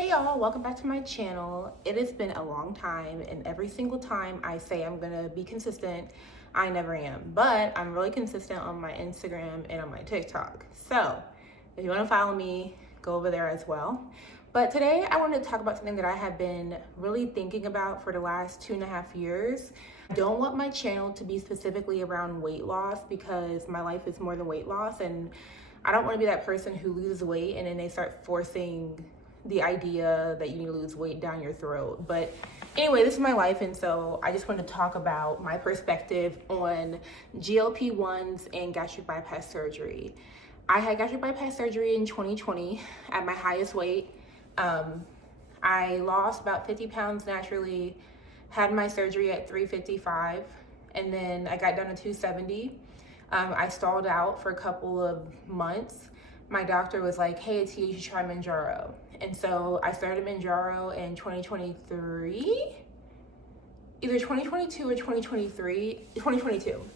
Hey y'all, welcome back to my channel. It has been a long time, and every single time I say I'm gonna be consistent, I never am. But I'm really consistent on my Instagram and on my TikTok. So if you wanna follow me, go over there as well. But today I wanted to talk about something that I have been really thinking about for the last 2.5 years. I don't want my channel to be specifically around weight loss because my life is more than weight loss, and I don't want to be that person who loses weight and then they start forcing the idea that you need to lose weight down your throat. But anyway, this is my life, and so I just want to talk about my perspective on GLP-1s and gastric bypass surgery. I had gastric bypass surgery in 2020 at my highest weight. I lost about 50 pounds naturally, had my surgery at 355, and then I got down to 270. I stalled out for a couple of months. My doctor was like, hey, Tia, you should try Manjaro. And so I started Manjaro in 2023, either 2022 or 2022.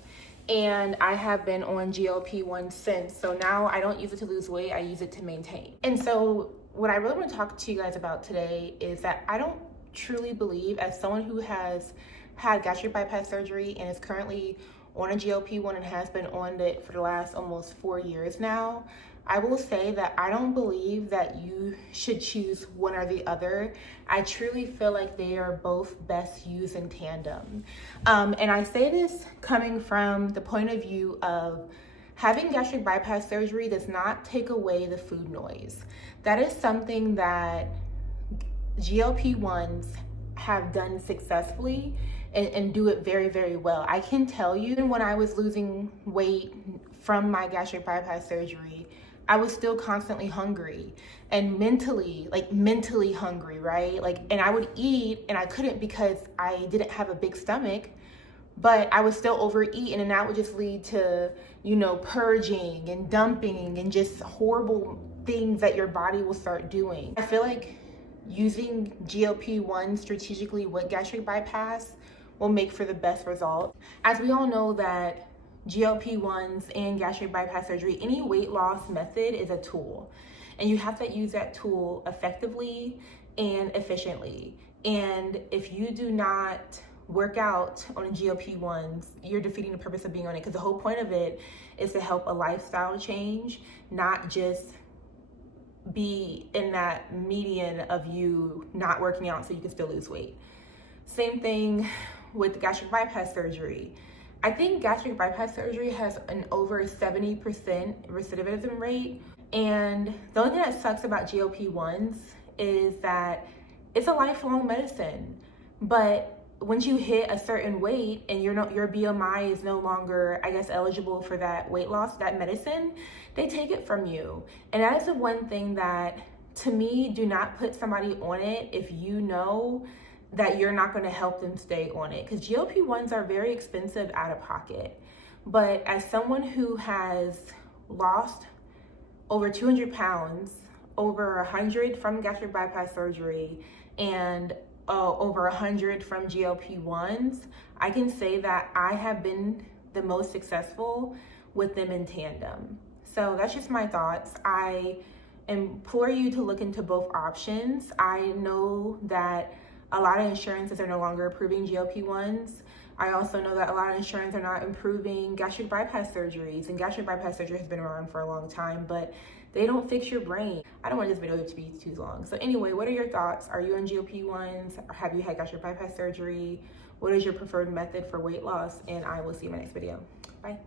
And I have been on GLP-1 since. So now I don't use it to lose weight, I use it to maintain. And so what I really want to talk to you guys about today is that I don't truly believe, as someone who has had gastric bypass surgery and is currently on a GLP-1 and has been on it for the last almost 4 years now, I will say that I don't believe that you should choose one or the other. I truly feel like they are both best used in tandem. And I say this coming from the point of view of having gastric bypass surgery does not take away the food noise. That is something that GLP-1s have done successfully and do it very, very well. I can tell you, when I was losing weight from my gastric bypass surgery, I was still constantly hungry and mentally hungry, right? And I would eat and I couldn't because I didn't have a big stomach, but I would still overeat, and that would just lead to, purging and dumping and just horrible things that your body will start doing. I feel like using GLP-1 strategically with gastric bypass will make for the best result. As we all know that GLP-1s and gastric bypass surgery, any weight loss method is a tool, and you have to use that tool effectively and efficiently. And if you do not work out on GLP-1s, you're defeating the purpose of being on it, because the whole point of it is to help a lifestyle change, not just be in that median of you not working out so you can still lose weight. Same thing with the gastric bypass surgery. I think gastric bypass surgery has an over 70% recidivism rate. And the only thing that sucks about GLP-1s is that it's a lifelong medicine. But once you hit a certain weight and your BMI is no longer, eligible for that weight loss, that medicine, they take it from you. And that is the one thing that, to me, do not put somebody on it if you know that you're not going to help them stay on it, because GLP-1s are very expensive out of pocket. But as someone who has lost over 200 pounds, over 100 from gastric bypass surgery, and over 100 from GLP-1s, I can say that I have been the most successful with them in tandem. So that's just my thoughts. I implore you to look into both options. I know that a lot of insurances are no longer approving GLP-1s. I also know that a lot of insurance are not approving gastric bypass surgeries, and gastric bypass surgery has been around for a long time, but they don't fix your brain. I don't want this video to be too long. So anyway, what are your thoughts? Are you on GLP-1s? Have you had gastric bypass surgery? What is your preferred method for weight loss? And I will see you in my next video. Bye.